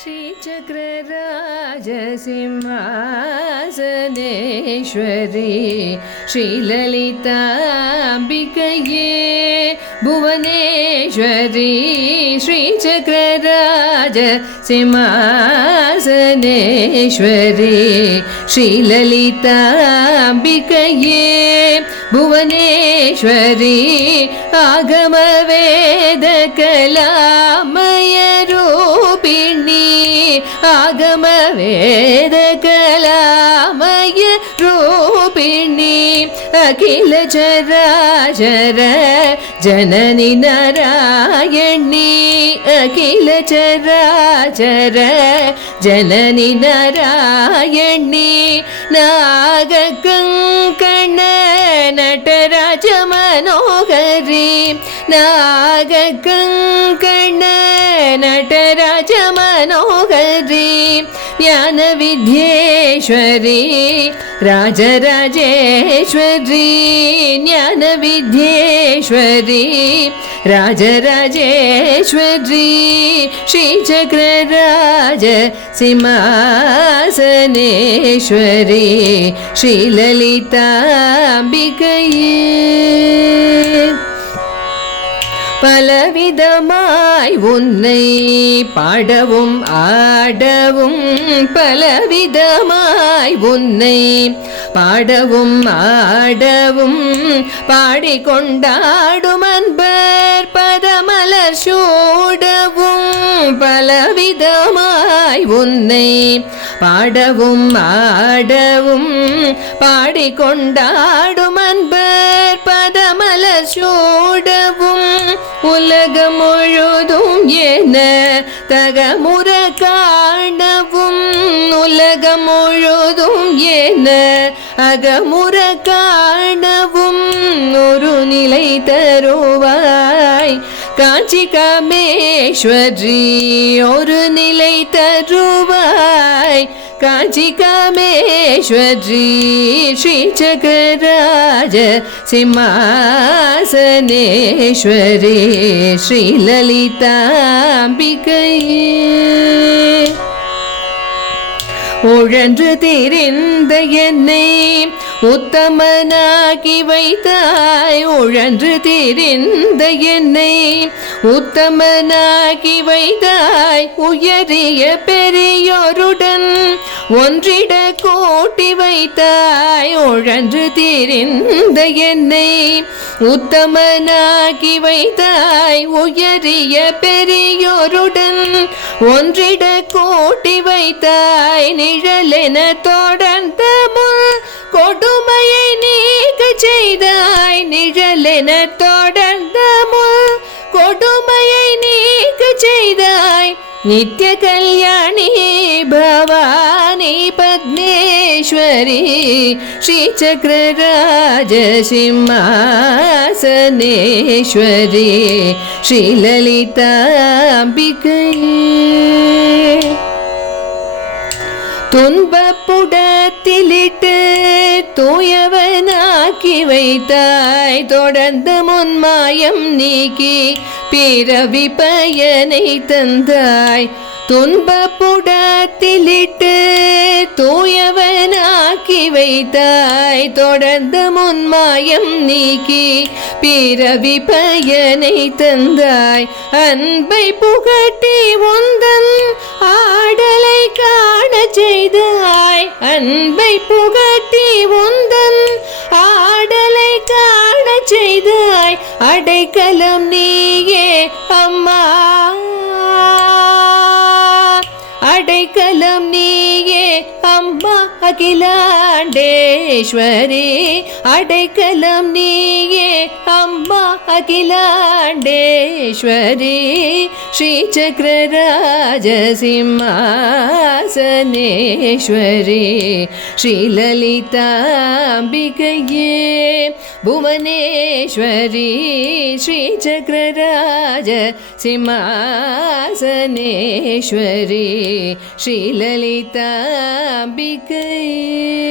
श्रीचक्रराजसिंहासनेश्वरी श्रीललिताम्बिकये भुवनेश्वरी श्रीचक्रराजसिंहासनेश्वरी श्रीललिताम्बिकये भुवनेश्वरी आगमवेदकलामयरूपिणी आगमवेदकलामय रूपिणी अखिल चराचर जननी नारायणी अखिल चराचर जननी नारायणी नागकङ्कण नटराज मनोहरी नागकङ्कण नटराज मनोहरी ज्ञानविद्येश्वरी राजराजेश्वरी ज्ञानविद्येश्वरी राजराजेश्वरी श्रीचक्रराज सिंहासनेश्वरी श्रीललिताम्बिकये பலவிதமாய் உன்னை பாடவும் ஆடவும் பலவிதமாய் உன்னை பாடவும் ஆடவும் பாடிக்கொண்டாடும் அன்பர் பதமலர் சூடவும் பலவிதமாய் உன்னை பாடவும் ஆடவும் பாடிக்கொண்டாடும் அன்பர் பதமலர் சூடவும் உலகம் முழுதும் என தகமுற காணவும் உலகம் முழுதும் என அகமுற காணவும் ஒரு நிலை தருவாய் காஞ்சி காமேஸ்வரி ஒரு நிலை தருவாய் காஞ்சி காமேஸ்வரி ஸ்ரீசக்கரராஜ சிம்மாசனேஸ்வரி ஸ்ரீலலிதாம்பிகையே உழன்று திரிந்த என்னை உத்தமனாக்கி வைத்தாய் உழன்று திரிந்த என்னை உத்தமனாக்கி வைத்தாய் உயரிய பெரியோருடன் ஒன்றிட கூட்டி வைத்தாய் உழன்று திரிந்த என்னை உத்தமனாக்கி வைத்தாய் உயரிய பெரியோருடன் ஒன்றிட கூட்டி வைத்தாய் நிழலென தொடர்ந்த கொடுமையை நீக்க செய்தாய் நிழலென தொடர்ந்த கொடுமையை நீக்க செய்தாய் நித்ய கல்யாணி பவானி பத்மேஸ்வரி ஸ்ரீசக்கரராஜ சிம்மாசனேஸ்வரி ஸ்ரீலலிதாம்பிகையே துன்பப்புடத்திலிட்டு தூயவனாக்கி வைத்தாய் தொடர்ந்து முன்மாயம் நீக்கி பிறவி பயனை தந்தாய் துன்பப்புடத்திலிட்டு தூயவனாக்கி வைத்தாய் தொடர்ந்து முன்மாயம் நீக்கி பிறவி பயனை தந்தாய் அன்பை புகட்டி உந்தன் ஆடலை காண செய்தாய் அன்பை புகட்டி உந்தன் ஆடலை காண செய்தாய் அடைக்கலம் நீயே அம்மா அடைக்கலம் நீயே அம்மா அகிலாண்டேஸ்வரி அடைக்கலம் நீயே அம்மா அகிலாண்டேஸ்வரி ஸ்ரீசக்கரராஜ சிம்மாசனேஸ்வரி ஸ்ரீலலிதாம்பிகையே புவனேஸ்வரி ஸ்ரீசக்கரராஜ சிம்மாசனேஸ்வரி श्रीललिताम्बिकये।